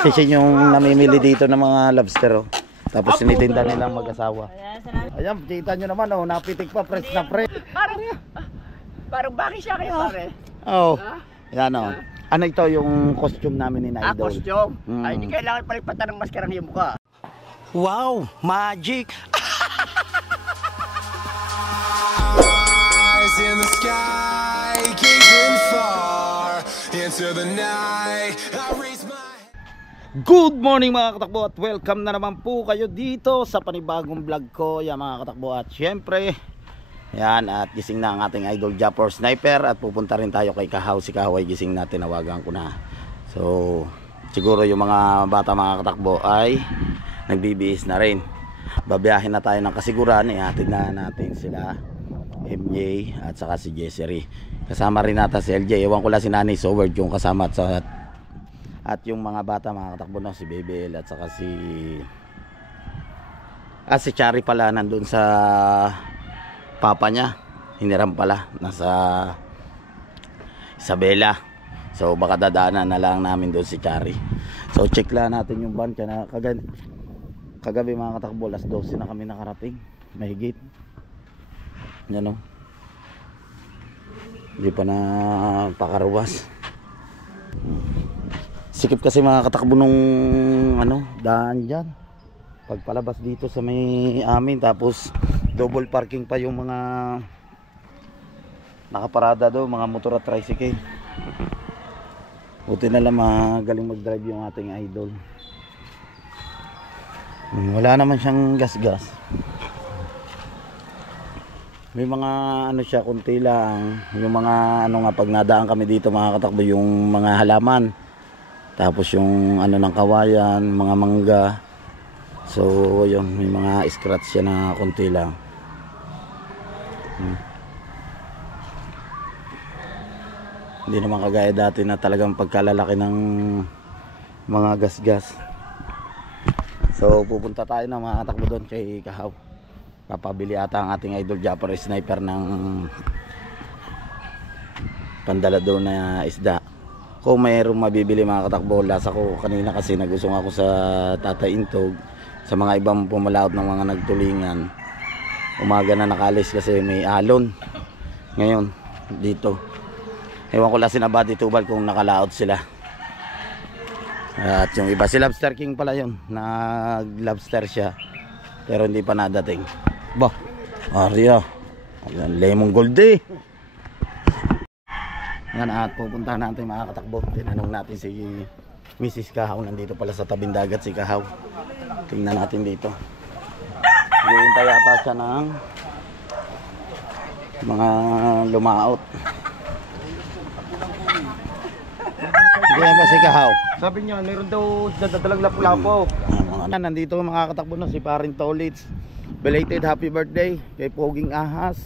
Kasi yung namimili dito ng mga lobster, oh. Tapos sinitinda nilang mag-asawa. Ayan, kita nyo naman, oh, napitik pa, fresh na fresh. Parang bakit siya kayo, pare? Oh, yan, oh. Ano ito yung costume namin ni Idol? Costume? Ay, hindi kailangan palipatan ng maskarang yung mukha. Wow, magic! Eyes in the sky, gazing far into the night. I raise my... Good morning mga katakbo at welcome na naman po kayo dito sa panibagong vlog ko. Yan mga katakbo at syempre, yan at gising na ang ating Idol Japper Sniper at pupunta rin tayo kay Kahaw. Si Kahaw ay gising na, tinawagan ko na. So siguro yung mga bata mga katakbo ay nagbibihis na rin. Babiyahin na tayo ng kasiguran. Ihatid na natin sila MJ at saka si Jessery. Kasama rin nata si LJ. Ewan ko lang si Nanay Soward yung kasama at yung mga bata mga katakbo, no, si Bebel at saka si si Chari pala nandun sa papa niya. Hiniram pala nasa Isabela. So baka dadaanan na lang namin doon si Chari. So check lang natin yung van na kagabi mga katakbo, alas 12 na kami nakarating. Mahigit. Yan, no. Hindi pa na pakaruwas. Sikip kasi mga katakbo nung daan dyan. Pagpalabas dito sa may amin, tapos double parking pa yung mga nakaparada do, mga motor at tricycle. Buti na lang magaling mag-drive yung ating Idol. Wala naman siyang gas-gas. May mga siya, kunti lang. Yung mga pag nadaan kami dito mga katakbo, yung mga halaman. Tapos yung ng kawayan, mga mangga. So yun, may mga scratch siya na kunti lang. Hindi naman kagaya dati na talagang pagkalalaki ng mga gas-gas. So pupunta tayo na mga katakbo doon kay Kahaw. Papabili ata ang ating Idol Japper Sniper ng pandala doon na isda. Kung mayroong mabibili mga katakbo, lasa ko kanina kasi nagusong ako sa Tatay Intog, sa mga ibang pumalaot ng mga nagtulingan. Umaga na nakalis kasi may alon ngayon dito. Ewan ko lang sinabati tubal kung nakalaot sila. At yung iba, si Lobster King pala yun, nag-lobster siya pero hindi pa nadating. Bah, Arya, lemon gold eh. Yan, at pupuntahan natin mga katakbo. Tinanong natin si Mrs. Kahaw, nandito pala sa tabing dagat si Kahaw. Tingnan natin dito. Hihintay yata siya ng mga lumaot. Hindi yan ba si Kahaw? Sabi niya, meron daw dadalang lapu-lapo. Nandito mga katakbo na si Paring Tolits. Belated happy birthday kay Poging Ahas.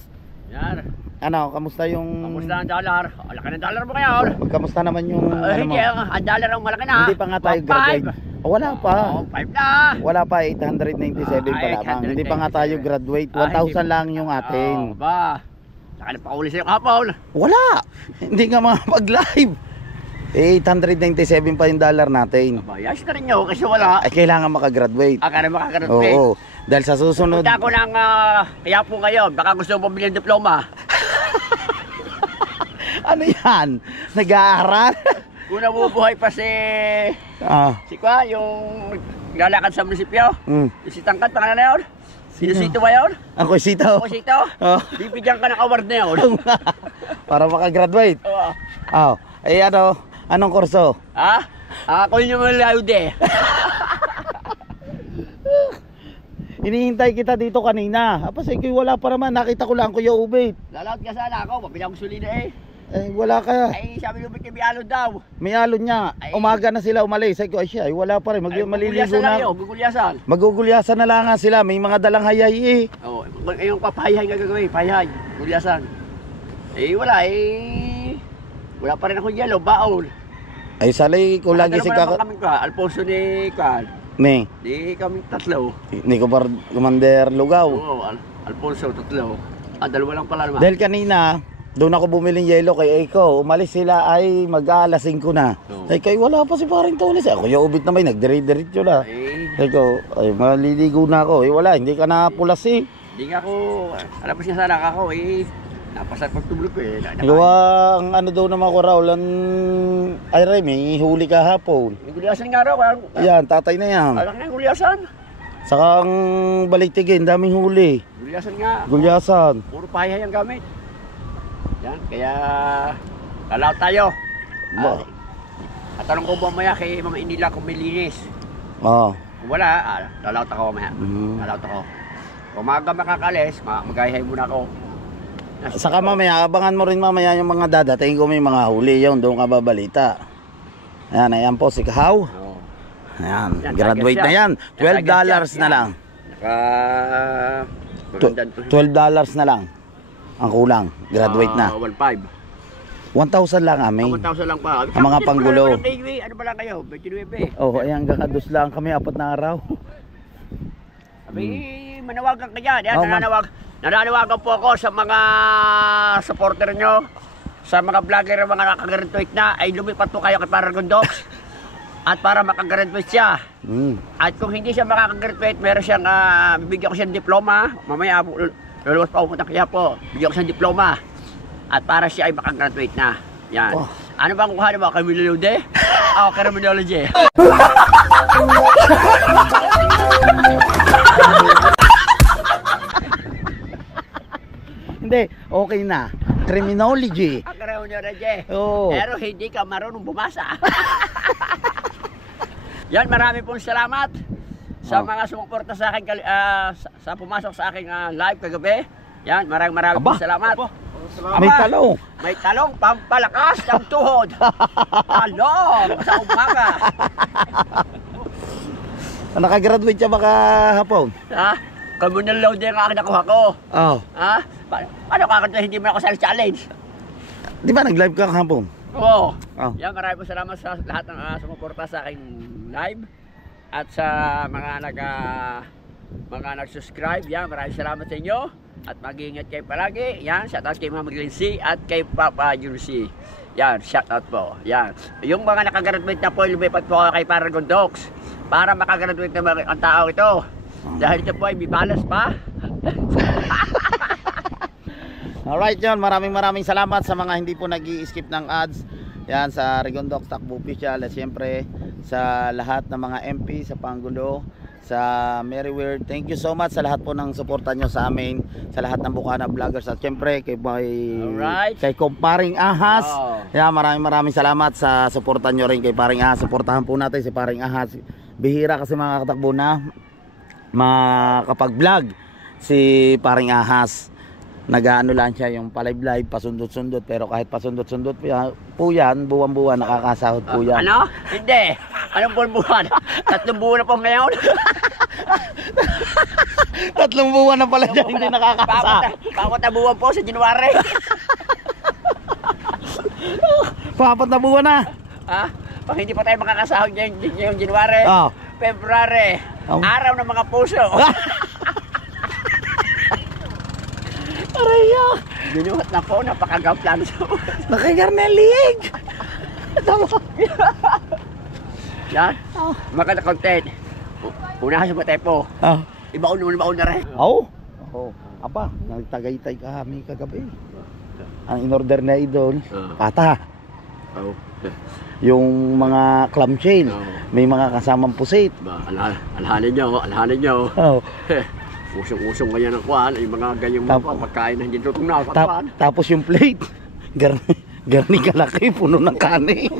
Yan. Kamusta yung... Kamusta ang dollar? Laki ng dollar mo ngayon. Kamusta naman yung... Hindi, ang dollar ang malaki na. Hindi pa nga tayo graduate. Wala pa. 5 na. Wala pa, 897 pa lamang. Hindi pa nga tayo graduate. 1,000 lang yung atin. Ba? Laki na pauli sa'yo kahapon. Wala. Hindi nga makapag-live. 897 pa yung dollar natin. Bayas na rin nyo kasi wala. Ay, kailangan makagraduate. Kaya makagraduate. Oo. Dahil sa susunod... Punta ko ng kaya po ngayon. Baka gusto mo bumili ng diploma. Ano yan? Nag-aaral? Kung nabubuhay pa si Kwa, yung lalakad sa munisipyo. Yung si Tangkad, pangalan na yun? Sino? Sito ba yun? Ako Sito. Ako Sito? Oh. Bibigyan ka ng award na yun. Para makagraduate. Oo. Anong kurso? Ha? Ako yung malayude. Hinihintay kita dito kanina. Kasi wala pa naman. Nakita ko lang Kuya Ubit. Lalaot ka sana ako. Mabilang ko sulina eh. Wala ka. Ay, sabi ni Ubit, may alon daw. May alon niya. Umaga na sila umalis. Ay ko, siya. Wala pa rin. Maliligo na. Gugulyasan. Magugulyasan na lang nga sila. May mga dalang hayay eh. Oo. Yung papahihay nga gagawin. Pahihay. Gugulyasan. Wala eh. Wala pa rin ako yellow. Baon. Ay, salay ko lagi si Kaka. Alfonso ni Kal. Ni kami tatlo. Ni Commander Lugaw. Oo, Alfonso tatlo. Dalawa lang pala naman. Dahil kanina Doon ako bumiling yelo kay Eko. Umalis sila ay mag-aalas 5 na. Oo. Ay kay wala pa si paring Tonis. Ako yung ubit na may nagdirit-diretso na. Eko, ay maliligo na ako. Wala, hindi ka na pulas eh. Hindi nga ako, alam mo siya sana ako napasal pag tublo ko Gawa ang ano daw naman ko Raul, ay Ray, may huli kahapon. May gulyasan nga raw. Yan, tatay na yan. Alam nga yung gulyasan. Saka ang baliktigin, daming huli. Gulyasan nga. Gulyasan. Puro pahay ang gamit. Yan, kaya lalaw tayo. Ba? At tanong ko mamaya kay Mama Inila kung may linis. Oo. Kung wala, lalaw ako mamaya. Lalaw ako. Kung maaga makakalis, magayahay muna ako. Saka mamaya, abangan mo rin mamaya yung mga dadating ko may mga huli yun, doon ka babalita. Ayan, ayan po si Kahaw. Oo. Ayan, Yan, graduate na yan. $12 na lang. $12 na lang. Ang kulang, graduate na. 1.5. 1,000 lang amin. 1,000 lang pa. Ang mga panggulo. Ano ba lang kayo? 29. Oh, ayan, gagados lang kami, 4 na araw. Sabi, manawagan ka dyan. Yan, Oh, nananawagan po ako sa mga supporter nyo, sa mga vlogger, mga nakagarantuit na, ay lumipat po kayo kay Paragon Docs. At para makagarantuit siya. At kung hindi siya makakagraduate, meron siyang, bibigyan ko siyang diploma. Mamaya, luluwas pa pupunta kaya po. Bibigyan ko siyang diploma. At para siya ay makagraduate na. Yan. Oh. Ano bang kuha mo? Criminology? Ako, criminology. Hindi, okay na. Criminology. Criminology. Oo. Pero hindi ka marunong bumasa. Yan, marami pong salamat sa mga sumuporta sa akin, sa pumasok sa aking live kagabi. Yan, maraming pong salamat. May talong. May talong pampalakas ng tuhod. Talong sa umaga. Nakagraduate siya baka hapon? Ha? Communal load din ang akin nakuha ko. Oh. Ha? Paano kakanta hindi mo ako sa challenge? Di ba nag-live ka kahapon? Oo. Oh. Yan, maraming po salamat sa lahat ng sumuporta sa aking live. At sa mga nag-subscribe. Yan, maraming salamat sa inyo. At mag-iingat kayo palagi. Yan, shoutout kay Mama Glency at kay Papa Julcy. Yan, shoutout po. Yan. Yung mga nakagraduate na po, lumipat po kay Paragon Docs para makagraduate na ang tao ito. Dahil ito po ay may balas pa. Alright yun, maraming salamat sa mga hindi po nag-i-skip ng ads. Yan, sa Rigondoc Takbo Official. At syempre, sa lahat ng mga MP, sa Pangulo, sa Merriweird. Thank you so much sa lahat po ng suporta nyo sa amin, sa lahat ng Bukana Vloggers. At syempre, kay Kumparing Ahas. Yan, maraming salamat sa suporta nyo rin kay Paring Ahas. Suportahan po natin si Paring Ahas. Bihira kasi mga katakbo na makapag-vlog si Paring Ahas. Nag-ano lang siya yung palive-live, pasundot-sundot. Pero kahit pasundot-sundot po yan, buwan-buwan nakakasahod po yan. Ano? Hindi. Anong buwan-buwan? 3 buwan na po ngayon. 3 buwan na pala siya hindi nakakasahod. Pakot na buwan po sa January. 4 na buwan na. Ha? Pag hindi pa tayo makakasahod ngayong January, February, araw ng mga puso. Araya! Binuhat na po, napakagaplan. Nakagarnelig! Yan, maganda content. Unahan sa matay po. Ibaon na rin. Oo. Aba, nagtagaytay kami kagabi. Ang in-order na idol, pata. Yung mga clamshell, may mga kasamang pusit. Alhanin nyo. Usong-usong ganyan ang kuhan, ay mga ganyang pagkain na hindi tutong na. Tapos yung plate, garni kalaki, puno ng kanin.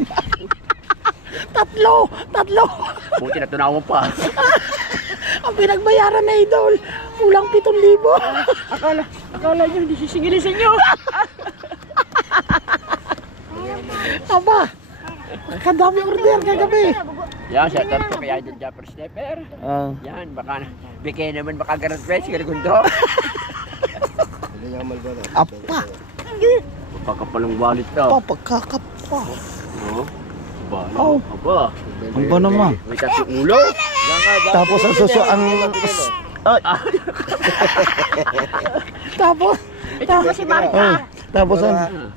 Tatlo! Buti na tunawan pa. Ang pinagbayaran na idol, kulang 7,000. Akala nyo, hindi sisingilin sa inyo. Aba, kadami order kagabi. Yan, shoutout po kay Idol Japper Sniper. Yan, baka bigay naman makagraduate si Rigondo. Apa? Pagkapalong wallet to. Pagkakapa. Aba. Ang ba naman? May tatlong ulo. Tapos ang suso ang... Ay. Tapos... Ito ba si Marta? Tapos ang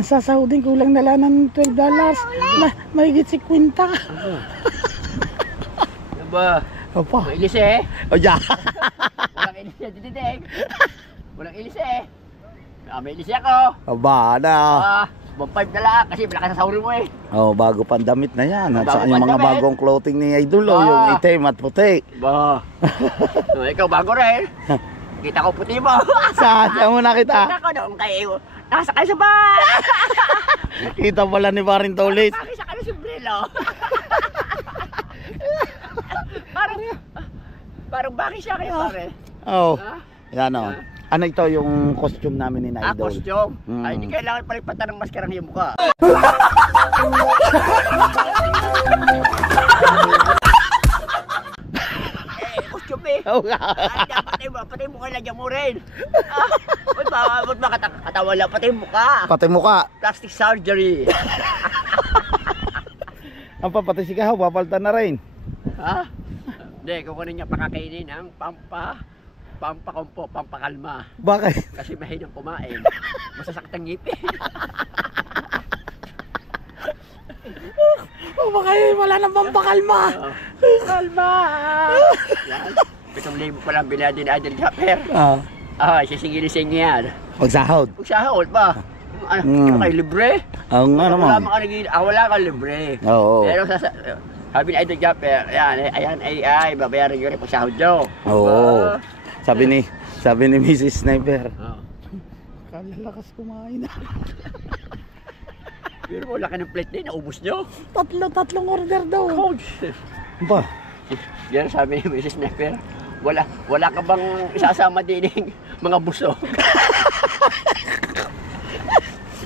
sasahodin kulang na lang ng $12. Mahigit 50. Aba, Opa. may ilis eh. O yeah. Walang ilis eh, dididig. Walang ilis eh. May ilis ako. Aba na. 1.5 na lang kasi malakas sa sauri mo eh. Oh, bago pandamit na yan. At Bago saka yung mga pandamit. bagong clothing ni Idol, oh, yung itim at puti. Ba. Ikaw bago rin. Kita ko puti mo. Saan mo nakita? Kita ko doon kayo. Nakasakay sa bus. Kita pala ni Parin Tolis. Bakit sa kanya sombrero? Parang bakit siya kayo pare? Oh, Ha? yan o. Ano ito yung costume namin ni Idol? Costume. Mm. Ay, hindi kailangan palipatan ng maskarang iyong mukha. Costume eh. Oh, Ay, pati yung mukha lagyan mo rin. Ba't ba katawa lang? Pati yung mukha. pati mukha. Plastic surgery. Ang pati si Kahaw, papalitan na rin. Ha? Hindi, kukunin niya pakakainin ang pampakalma. Bakit? Kasi mahinang kumain. Masasaktang ngipin. Oh, baka wala nang pampakalma. Kalma! Yan. 7,000 pa lang binadi ni Idol Japper. Sisingili-sing yan. Magsahod. Kung sahod ba? Ano kayo, libre? Oo nga Wala naman. wala kang libre. Oo. Pero sabi ni Idol Japper, ayan, babayaran nyo rin pag sahod nyo. Oo. Sabi ni Mrs. Sniper. Oh. Kalalakas kumain. Pero wala ka ng plate din, naubos nyo. Tatlong order daw. Coach! Ba? Yan sabi ni Mrs. Sniper, wala ka bang isasama din yung mga busog?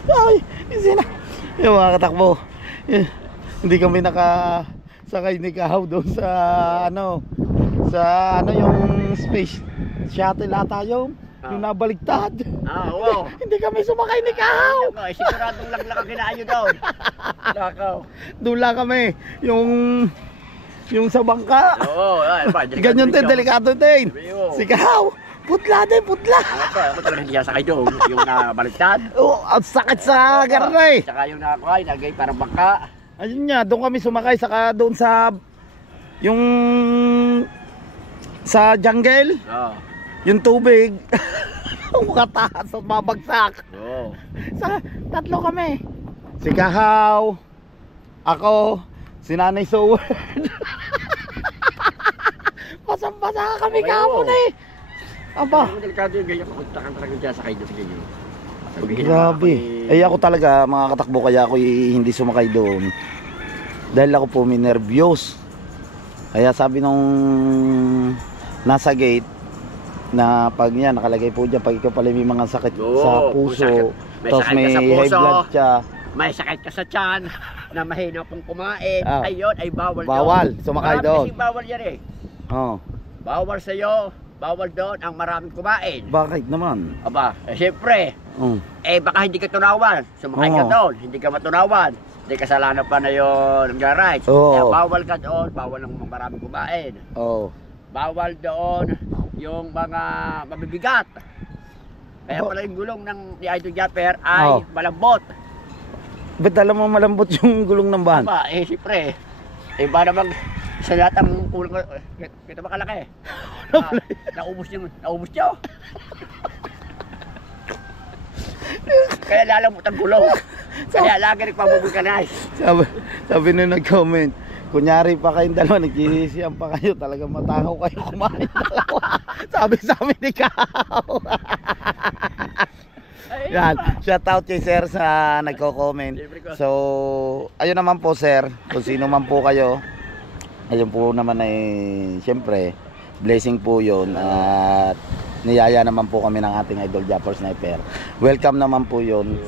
Ay, sina. Yung mga katakbo. Hindi kami nakasakay ni Kahaw doon sa yung space shuttle ata yung nabaligtad. Oo. Hindi kami sumakay ni Kahaw. Siguradong lang ang kinaan nyo daw. Lakaw. Doon lang kami. Yung sa bangka. Oo. Ganyan din, delikado din. Si Kahaw, putla din, putla. Ako talaga hindi sasakay doon. Yung nabaligtad. Oh, ang sakit sa garne. Saka yung nakakuha, nagay parang bangka. Ayun nga, doon kami sumakay saka doon sa sa jungle, Oo. yung tubig. Kataas at mabagsak. Oo. Sa tatlo kami. Si Kahaw, ako, si Nanay Soward. Pasang-pasa kami Okay, kahapon eh. Aba, Ang delikado yung ganyan. Pakunta ka talaga dyan, sakay doon sa ganyan. grabe. Eh ako talaga, mga katakbo, kaya ako hindi sumakay doon. Dahil ako po may nervyos. Kaya sabi nung nasa gate, na pag yan, nakalagay po dyan, pag ikaw pala may mga sakit Oo, sa puso, may tapos sakit ka may sa high puso. blood siya, May sakit ka sa tiyan, na mahina pong kumain. Ah. Ayun, ay bawal Bawal, doon. sumakay Marami doon. kasing bawal yan eh. oh, Bawal sa'yo, bawal doon ang maraming kumain. bakit naman? Aba, siyempre, Oh, baka hindi ka tunawan. Sumakay ka Oo. doon, hindi ka matunawan. Hindi kasalanan pa na yun ng rights. Oo. Kaya bawal ka doon, bawal ang maraming kumain. oh. Bawal doon yung mga mabibigat. Kaya pala yung gulong ni Idol Japper ay Oo. malambot. Ba't alam mo malambot yung gulong ng van? Aba, siyempre, ba namang sa lahat ang kulang ko, kita ba kalaki? Naubos nyo. Kaya lalamot ang gulong. Kaya lagi nagpabubulkanize. Sabi na nag-comment, kunyari pa kayong dalawa, nagsisisiyan pa kayo, talagang matahaw kayo kumain dalawa. Sabi sa amin ni Kahaw. Yan, shout out kay sir sa nagko-comment. So, ayun naman po sir, kung sino man po kayo, ayun po naman ay, siyempre, blessing po yun. At niyaya naman po kami ng ating Idol Japper Sniper. Welcome naman po yun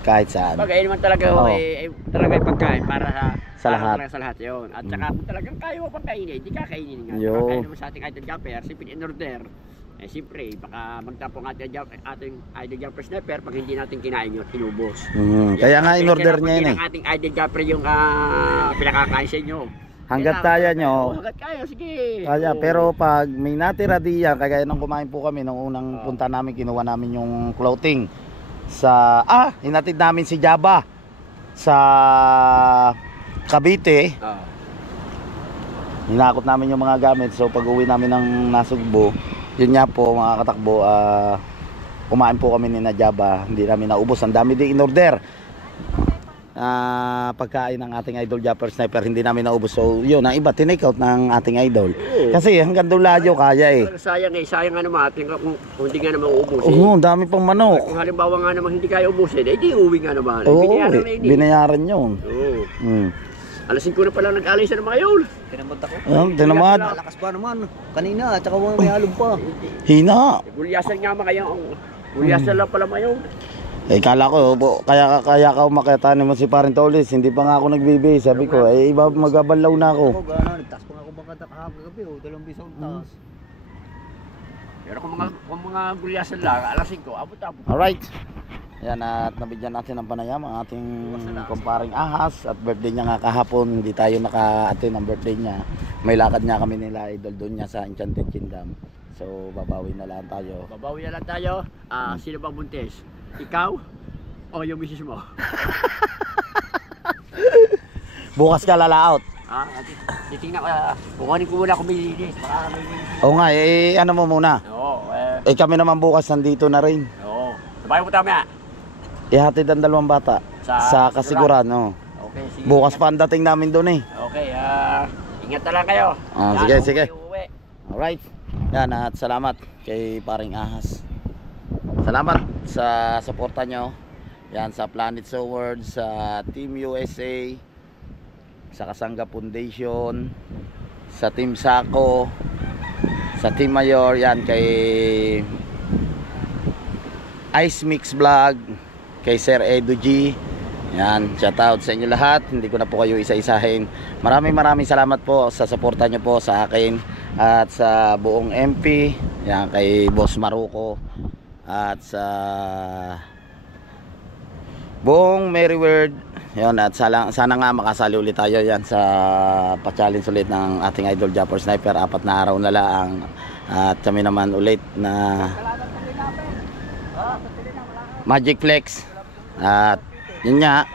kahit saan. Pagkain naman talaga Oo. talaga yung pagkain para Sa lahat. Para sa lahat yun. At saka kung talagang kaya mo pang kainin, hindi kakainin nga. Yo. Kakainin naman sa ating Idol Japper, sipin in order. Siyempre, baka magtapong ating Idol Japper Sniper pag hindi natin kinain yun, inubos. Kaya nga in-order niya yun eh. Kaya ating Idol Japper yung pinakakain sa inyo. Hanggat kaya nyo, Hanggat kaya, sige. kaya, Oo. pero pag may natira diyan, kagaya nung kumain po kami nung unang punta namin, kinuha namin yung clothing. hinatid namin si Jaba sa Cavite. Hinakot namin yung mga gamit. So pag uwi namin ng Nasugbo, yun nga po mga katakbo, kumain po kami ni na Jaba. Hindi namin naubos. Ang dami din in order pagkain ng ating idol Japper Sniper. Hindi namin naubos. So yun, ang iba tinake out ng ating idol. Kasi hanggang Dulayo kaya eh. Sayang nga naman ating kung hindi nga naman uubusin. Oo, dami pang manok. Kung halimbawa nga naman hindi kaya ubusin, eh di uwi nga naman. Oo, Binayaran na yun. binayaran yun. Oo. Alas 5 na pala nag-alisan ng mga yun. Tinamad ako. Tinamad. Lakas pa naman. Kanina, at saka may halog pa. Hina. Gulyasan nga mga yung. Gulyasan lang pala mga yun. Kala ko, kaya ka umakitanin mo si Paring Tolis. Hindi pa nga ako nagbibigay. Sabi ko, iba magabalaw na ako. Ako, gano'n, nagtaas pa nga ako baka kahagabi, 2 bisaw taas. Pero kung mga gulyasan lang, alas 5, abot-abot. Alright. Yan, at nabigyan natin ng panayam ang ating kumparing Ahas. At birthday niya nga kahapon. Hindi tayo naka-attend ng birthday niya. May lakad niya kami nila idol doon niya sa Enchanted Kingdom. So babawi na lang tayo. Sino bang buntis? Ikaw? O yung misis mo? Bukas ka lalaot. Titingnan ko. Kukunin ko muna kung may linis. Baka may linis. Oo nga, ano mo muna? Oo. Kami naman bukas nandito na rin. Oo. Sabayan mo tayo maya. Ihatid ang 2 bata sa Kasiguran. No? Okay, sige. Bukas pa ang dating namin doon eh. Okay, ingat na lang kayo. Sige. Uuwi. Alright. Yan, at salamat kay Paring Ahas. Salamat sa suporta nyo. Yan, sa Planet Sword, sa Team USA, sa Kasangga Foundation, sa Team Sako, sa Team Mayor. Yan, kay Ice Mix Vlog, kay Sir Edu G. Yan, shout out sa inyo lahat. Hindi ko na po kayo isa-isahin. Maraming salamat po sa suporta nyo po sa akin at sa buong MP. Yan, kay Boss Maruco at sa buong Merry World. Yan, at sana nga makasali ulit tayo yan sa pa-challenge ulit ng ating idol Japper Sniper. 4 na araw na lang. At kami naman ulit na Magic Flex. At yun nga,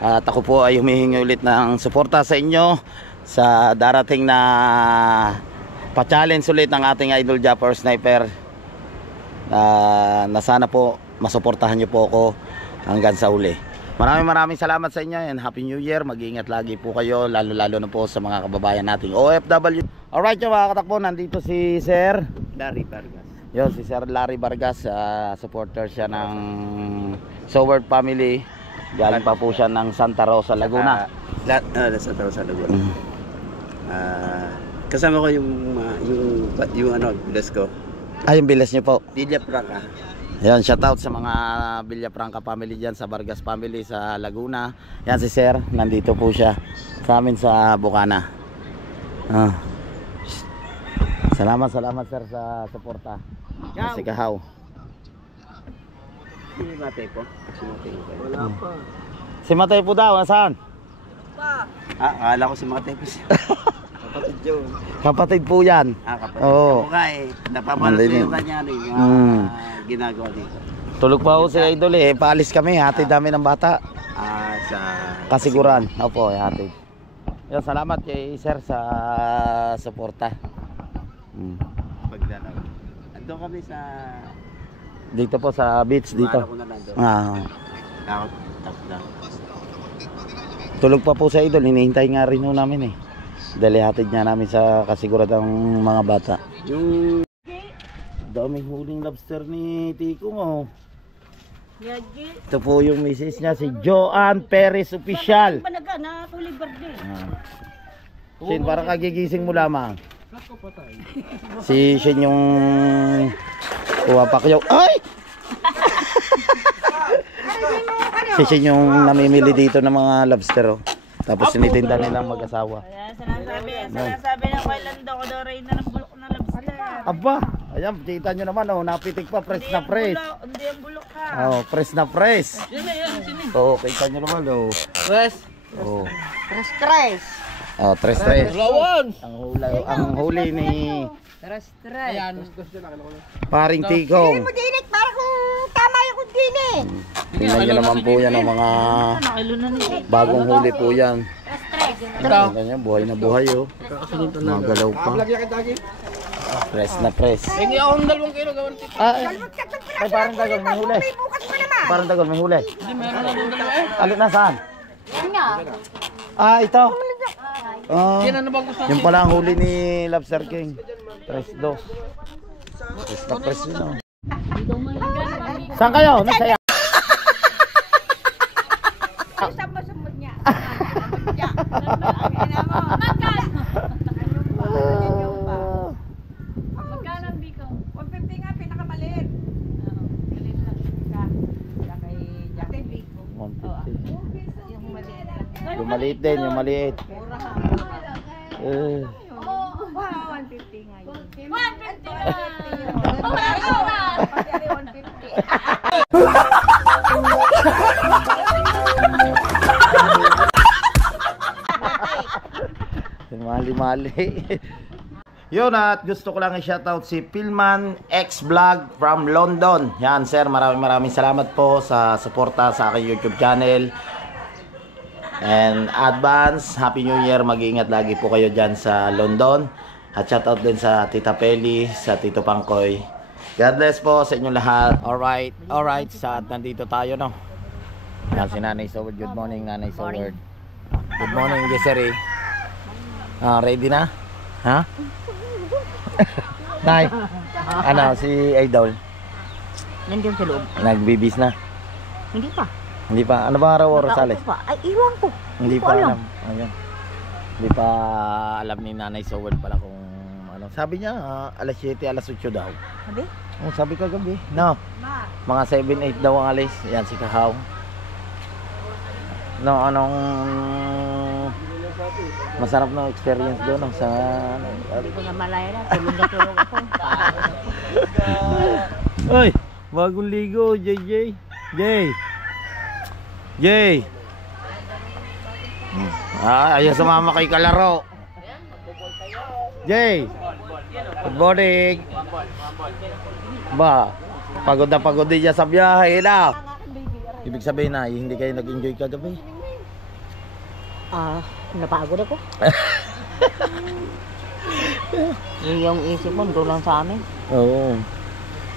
at ako po ay humihingi ulit ng suporta sa inyo sa darating na pa-challenge ulit ng ating idol Japper Sniper. Na sana po masuportahan nyo po ako hanggang sa uli. Maraming salamat sa inyo and Happy New Year. Mag-iingat lagi po kayo, lalo na po sa mga kababayan nating OFW. Alright yung mga katakbo, nandito si Sir Larry Vargas. Yun, si Sir Larry Vargas, supporter siya ng Soward family. Galing pa po siya ng Santa Rosa, Laguna. Santa Rosa, Laguna. Kasama ko yung bilas ko. Yung bilas niyo po. Villa Franca. Yan, shout out sa mga Villafranca family dyan, sa Vargas family sa Laguna. Yan si Sir, nandito po siya sa amin sa Bukana. Salamat Sir sa suporta. Si Kahaw. Si Matay po. Wala pa. Si Matay po daw, saan? Akala ko si Matay po siya. Kapatid yun. Kapatid po yan. Kapatid. Oo. Ako nga napapanood ko yung kanya ginagawa dito. Tulog pa ako si Idol paalis kami, hatid namin ng bata. Sa Kasiguran. Opo, hatid. Yan, salamat kay Sir sa suporta. Pagdalaw. Andun kami sa Dito po sa beach dito. Ko na lang doon. Tulog pa po sa Idol, hinihintay nga rin ho namin Dali hatid niya namin sa Kasiguran ng mga bata. Yung Daming huling lobster ni Tikong Ito po yung misis niya, si Joanne Perez Official. Sin, parang kagigising mo lamang. Si Shin yung Pakyaw. Ay! Si Shin yung namimili dito ng mga lobster. Tapos sinitinda nilang mag-asawa. Sinasabi ng Wailando ko daw rin na ng bulok na lobster. Aba, ayan, kita nyo naman napitik pa, press na press. Hindi ang bulok ha. Press na press. Kita nyo naman Wes. Tres. Tres. Ang huli ni Tres. Paring Tikong. Hindi mo dinig para kung tama yung Tingnan nyo naman po yan ang mga bagong huli po yan. Tingnan nyo, buhay na buhay oh. Mga galaw pa. Press na press. Hindi ako ng 2 kilo gawin. Ay, parang dagol, may huli. Parang dagol, may huli. Hindi, meron na doon 2 eh. Alin na saan? Ah, ito. Yan, ano ba gusto? Yung pala ang huli ni Lobster King. Press 2. Press na press yun oh. Saan kayo? Nasaya? Magkano ang biko? 150 nga, pinakamaliit. Galit lang. Kay Jackie Biko. 150. Yung maliit. Yung maliit din, yung maliit. Wow, 150 nga yun. 150 na! Pati ari 150. Mali-mali. Yun, at gusto ko lang i-shoutout si Pilman X Vlog from London. Yan sir, maraming salamat po sa suporta sa aking YouTube channel. And advance, Happy New Year. Mag-iingat lagi po kayo dyan sa London. At shoutout din sa Tita Peli, sa Tito Pangkoy. God bless po sa inyong lahat. Alright, sa nandito tayo no. Yan si Nanay Soward. Good morning Nanay Soward. Good morning Jessery. Ready na? Ha? Nay, ano si Idol? Nandiyan sa loob. Nagbibis na? Hindi pa. Hindi pa. Ano ba araw Rosales? Ay, iwan ko. Hindi pa alam. Ayun. Hindi pa alam ni Nanay Soward pala kung ano. Sabi niya alas 7, alas 8 daw. Sabi? Oh, sabi kagabi. No. Mga 7, 8 daw ang alis. Yan si Kahaw. No, anong masarap na experience doon no? Sa Hindi ko na malaya na. Tulog na tulog ako. Oy, bagong ligo, JJ. Jay. Ayaw sumama kay kalaro. Jay. Good morning. Ba, pagod na pagod din siya sa biyahe na. Ibig sabihin na, hindi kayo nag-enjoy kagabi. Napagod ako. Yung isip mo, doon lang sa amin. Oo.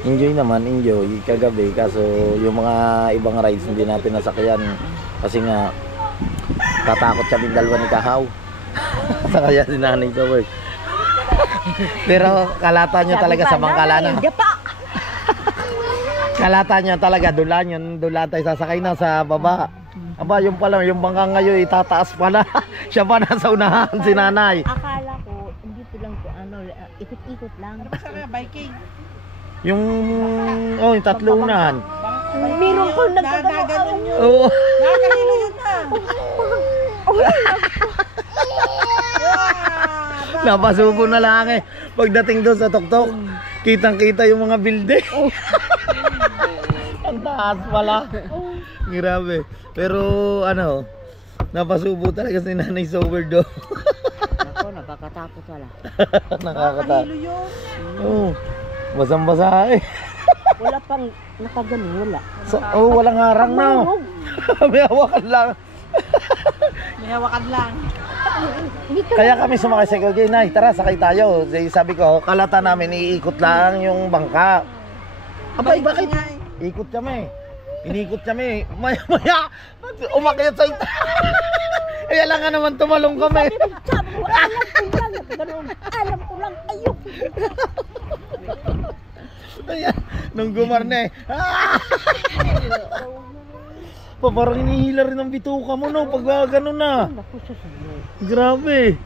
Enjoy naman, enjoy kagabi. Kaso yung mga ibang rides hindi natin nasakyan. Kasi nga, tatakot kami dalawa ni Kahaw. Kaya si Nanay Soward. Pero kalata nyo talaga sa Bangkalanan. Kalata nyo talaga, dulan tayo sasakay na sa baba. Aba, yung pala, yung bangka ngayon itataas pala. Siya pa nasa unahan, si Nanay. Akala ko, dito lang po, ikot-ikot lang. Biking. Yung, yung tatlo unahan. Meron ko nagkaganon yun. Oo. Nakakahilo yun na. Napasubo na lang eh. Pagdating doon sa tuktok, kitang-kita yung mga building. Ang taas pala. Grabe. Pero ano, napasubo talaga si Nanay Soward doon. Ako, nakakatakot wala. Nakakatakot. Oo. Basang-basa eh. Wala pang nakaganon, wala. Walang harang na. May hawakan lang. May hawakan lang. Kaya kami sumakay sa Gagay, Nay, tara sakay tayo. Sabi ko, kalata namin iikot lang yung bangka. Abay, bakit? Ikot kami. Inikot kami. Maya, umakyat sa ita. Kaya lang nga naman tumalong kami. Sabi ko, alam ko lang, ganun. Alam ko lang, ayok. Ayan, nung gumarne. Parang inihila rin ang bituka mo no, pag gano'n na. Grabe.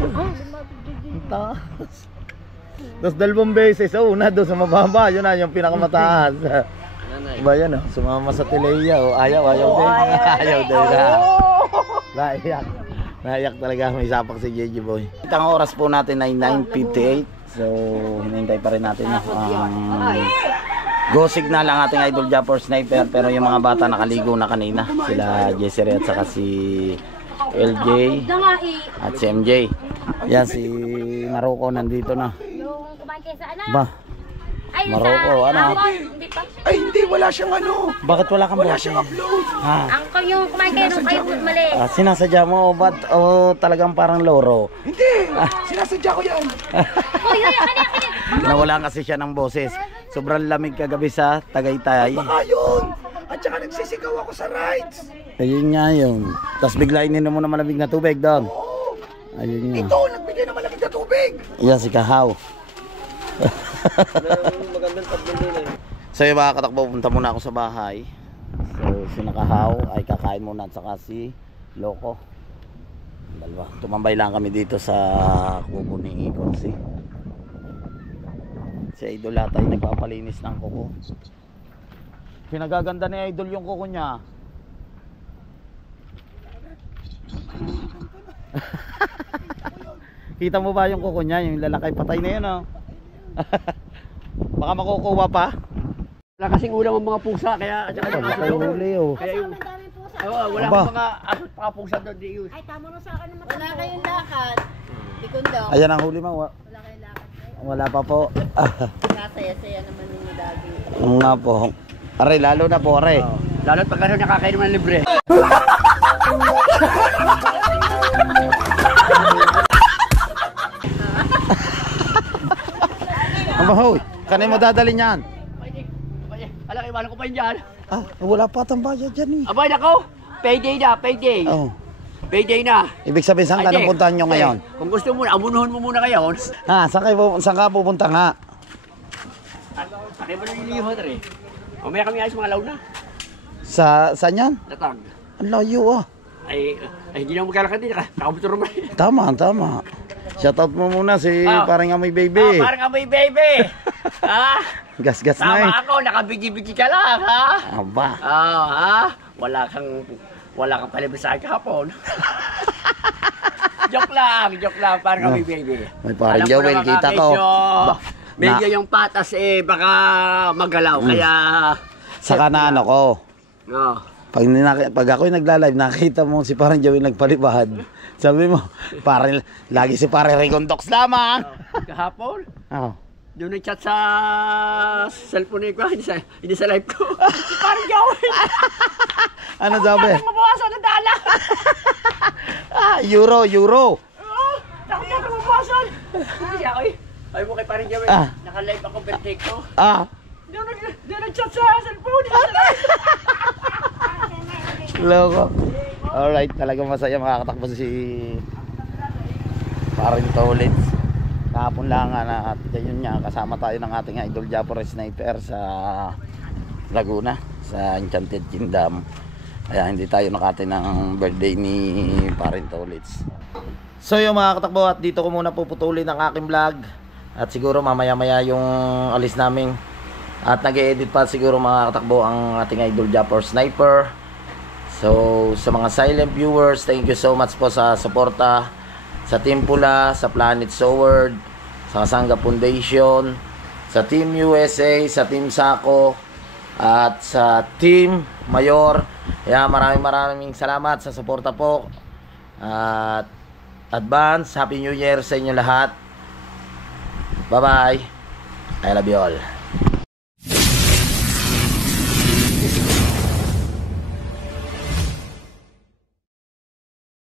Ang taas. Tapos 2 beses, una doon sa mababa, yun na yung pinakamataas. Ba yan oh, sumama sa Tileya oh, ayaw din. Ayaw din na. Naiyak talaga, may sapak si JJ Boy. Ang oras po natin ay 9:58. So, hinihintay pa rin natin go signal ang ating Idol Japper Sniper. Pero yung mga bata nakaligo na kanina. Sila Jessery at saka si LJ at si MJ. Yan si Naruko nandito na. Yung kumain kayo sa ano? Ba, Ayun Maroko, ano? Hindi pa. Ay, hindi. Wala siyang ano. Bakit wala kang Wala boses? siyang upload. Ha? Angkol yung kumain kayo nung kayo mali. Sinasadya mo o ba't o talagang parang loro? Hindi. Sinasadya ko yan. Uy, kanya. Nawalan kasi siya ng boses. Sobrang lamig kagabi sa Tagaytay. Baka yun. At saka nagsisigaw ako sa rides. Ayun nga yun. Tapos bigla ininom mo na malamig na tubig doon. Oo. Ayun yun. Ito, nagbigay ng malamig na tubig. Yan si Kahaw. So yung mga katakbo, punta muna ako sa bahay. So si Nakahaw ay kakain muna at saka si Loco. Dalawa. Tumambay lang kami dito sa kuko ni Konsi. Si Idol ata ay nagpapalinis ng kuko. Pinagaganda ni Idol yung kuko niya. Kita mo ba yung kuko niya? Yung lalakay patay na yun, oh. Baka makukuha pa. Wala kasing ulam ang mga pusa, kaya at saka yung aso doon. Huli, oh. Kaya yung, Madaming pusa. oo, wala Aba. akong mga aso at mga pusa doon di use. Ay, tama na sa akin naman. Wala kayong lakad. Tikundok. Ayan ang huli mo. Wala kayong lakad. Wala pa po. Kasaya-saya naman ninyo lagi. Oo nga po. Aray, lalo na po, aray. Lalo't pag ano nakakain naman libre. Ang bahoy. Kanay mo dadalhin yan? Alam, iwanan ko pa yun dyan. Wala pa tang bayad dyan, eh. Abay, nako, payday na, payday. Oh. Payday na. Ibig sabihin, saan ka Ay, di. napuntahan nyo ngayon? Kung gusto mo, amunuhan mo muna ngayon. Saan ka pupunta nga? Sakay mo na nilihon rin. Mamaya kami ayos mga law na. Saan yan? Latag. Ang layo, ah. Ay, hindi na magkalakad din. Nakabuto naman. Tama. Shoutout mo muna si parang amoy baby. Parang amoy baby. Ha? Gas-gas na, eh. Tama ako, nakabigi-bigi ka lang, ha? Aba. Ha? Wala kang palibig sa akin kahapon. joke lang, parang amoy baby. May parang Alam ko Joel, naman, kita ko. Medyo yung patas baka magalaw, kaya... Saka na ano ko. Oh. Pag ako'y nagla-live, nakita mo si parang Joel nagpalipad. Sabi mo, parang lagi si pare Rigondox lamang. Kahapon? Oh. Doon nag-chat sa cellphone ko, hindi sa live ko. Si parang Joel. Ano sabi? Takot mabawasan ng dala. Euro. Takot mabawasan. Kasi ako ay mo kay parang Joel, naka-live ako birthday ko. Doon nag-chat sa cellphone. Loko. Alright, talagang masaya makakatakbo si Paring Tolits. Kahapon lang at yun nga, kasama tayo ng ating idol Japanese sniper sa Laguna, sa Enchanted Kingdom. Kaya hindi tayo nakati ng birthday ni Paring Tolits. So yung mga katakbo, at dito ko muna puputulin ang aking vlog. At siguro mamaya-maya yung alis namin. At nag-e-edit pa siguro mga katakbo ang ating idol Japanese sniper. So, sa mga silent viewers, thank you so much po sa suporta sa Team Pula, sa Planet Sword, sa Kasanga Foundation, sa Team USA, sa Team Sako, at sa Team Mayor. Kaya maraming salamat sa suporta po. At advance, Happy New Year sa inyo lahat. Bye-bye. I love you all.